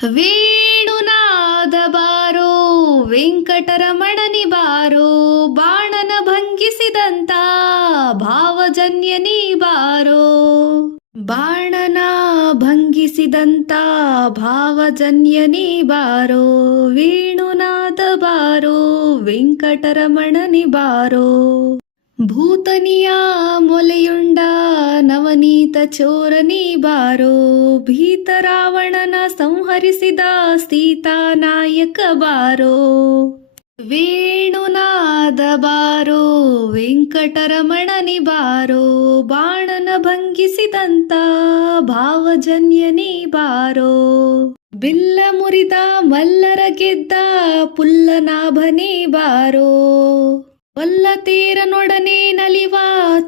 ವೇಣುನಾದ ಬಾರೋ ವೆಂಕಟರಮಣನಿ ಬಾರೋ ಬಾಣನ ಭಂಗಿಸಿದಂತ ಭಾವಜನ್ಯನಿ ಬಾರೋ ಬಾಣನ ಭಂಗಿಸಿದಂತ ಭಾವಜನ್ಯನಿ ಬಾರೋ ವೇಣುನಾದ ಬಾರೋ ವೆಂಕಟರಮಣನಿ ಬಾರೋ ಭೂತನಿಯ ಮೊಲೆಯುಂಡ ನವನೀತ ಚೋರನಿ ಬಾರೋ ಭೀತ ರಾವಣನ ಸಂಹರಿಸಿದ ಸೀತಾನಾಯಕ ಬಾರೋ ವೇಣುನಾದ ಬಾರೋ ವೆಂಕಟರಮಣನಿ ಬಾರೋ ಬಾಣನ ಭಂಗಿಸಿದಂತ ಭಾವಜನ್ಯನಿ ಬಾರೋ ಬಿಲ್ಲ ಮುರಿದ ಮಲ್ಲರ ಗೆದ್ದ ಪುಲ್ಲನಾಭನೇ ಬಾರೋ ಒಲ್ಲತೀರನೊಡನೆ ನಲಿವ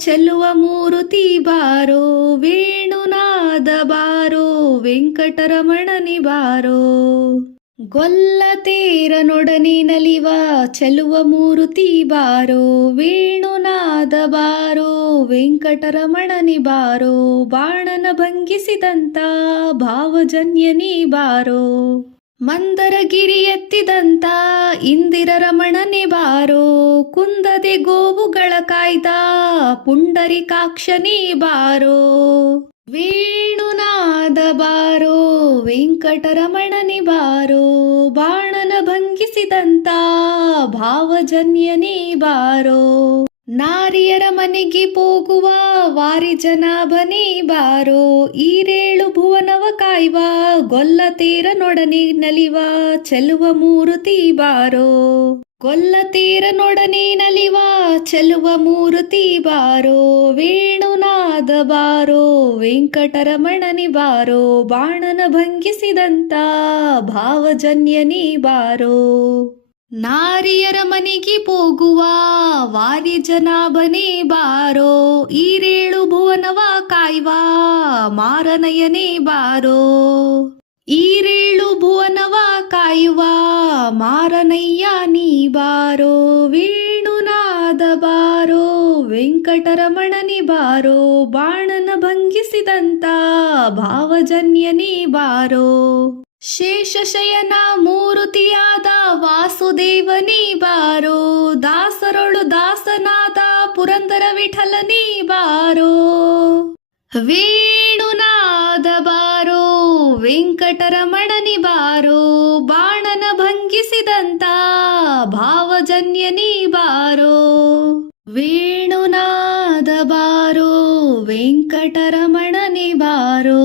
ಚೆಲ್ಲುವ ಮೂರುತಿ ಬಾರೋ ವೇಣುನಾದ ಬಾರೋ ವೆಂಕಟರಮಣನಿ ಬಾರೋ ಗೊಲ್ಲತೀರನೊಡನೆ ನಲಿವ ಚೆಲ್ಲುವ ಮೂರುತಿ ಬಾರೋ ವೇಣುನಾದ ಬಾರೋ ವೆಂಕಟರಮಣನಿ ಬಾರೋ ಬಾಣನ ಭಂಗಿಸಿದಂತ ಭಾವಜನ್ಯನಿ ಬಾರೋ ಮಂದರಗಿರಿ ಎತ್ತಿದಂತ ಇಂದಿರ ರಮಣನೆ ಬಾರೋ ಕುಂದದೆ ಗೋವುಗಳ ಕಾಯ್ದ ಪುಂಡರಿಕಾಕ್ಷನೇ ಬಾರೋ ವೇಣುನಾದ ಬಾರೋ ವೆಂಕಟರಮಣನಿ ಬಾರೋ ಬಾಣನ ಭಂಗಿಸಿದಂತ ಭಾವಜನ್ಯನೇ ಬಾರೋ ನಾರಿಯರ ಮನೆಗೆ ಹೋಗುವ ವಾರಿಜನಾಭನೇ ಬಾರೋ ಈರೇಳು ಭುವನವ ಕಾಯ್ವ ಗೊಲ್ಲತೀರನೊಡನೆ ನಲಿವ ಚೆಲುವ ಮೂರುತಿ ಬಾರೋ ಗೊಲ್ಲತೀರನೊಡನೆ ನಲಿವ ಚೆಲುವ ಮೂರುತಿ ಬಾರೋ ವೇಣುನಾದ ಬಾರೋ ವೆಂಕಟರಮಣನಿ ಬಾರೋ ಬಾಣನ ಭಂಗಿಸಿದಂತ ಭಾವಜನ್ಯನಿ ಬಾರೋ ನಾರಿಯರ ಮನೆಗೆ ಹೋಗುವ ವಾರಿಜನಾಭನೇ ಬಾರೋ ಈರೇಳು ಭುವನವ ಕಾಯ್ವ ಮಾರನಯನೇ ಬಾರೋ ಈರೇಳು ಭುವನವ ಕಾಯುವ ಮಾರನಯ್ಯ ನೀ ಬಾರೋ ವೇಣುನಾದ ಬಾರೋ ವೆಂಕಟರಮಣನಿ ಬಾರೋ ಬಾಣನ ಭಂಗಿಸಿದಂತ ಭಾವಜನ್ಯನಿ ಬಾರೋ ಶೇಷಶಯನ ಮೂರುತಿಯಾದ ವಾಸುದೇವನೇ ಬಾರೋ ದಾಸರೊಳು ದಾಸನಾದ ಪುರಂದರ ವಿಠಲನೇ ಬಾರೋ ವೇಣುನಾದ ಬಾರೋ ವೆಂಕಟರಮಣನಿ ಬಾರೋ ಬಾಣನ ಭಂಗಿಸಿದಂತ ಭಾವಜನ್ಯನಿ ಬಾರೋ ವೇಣುನಾದ ಬಾರೋ ವೆಂಕಟರಮಣನಿ ಬಾರೋ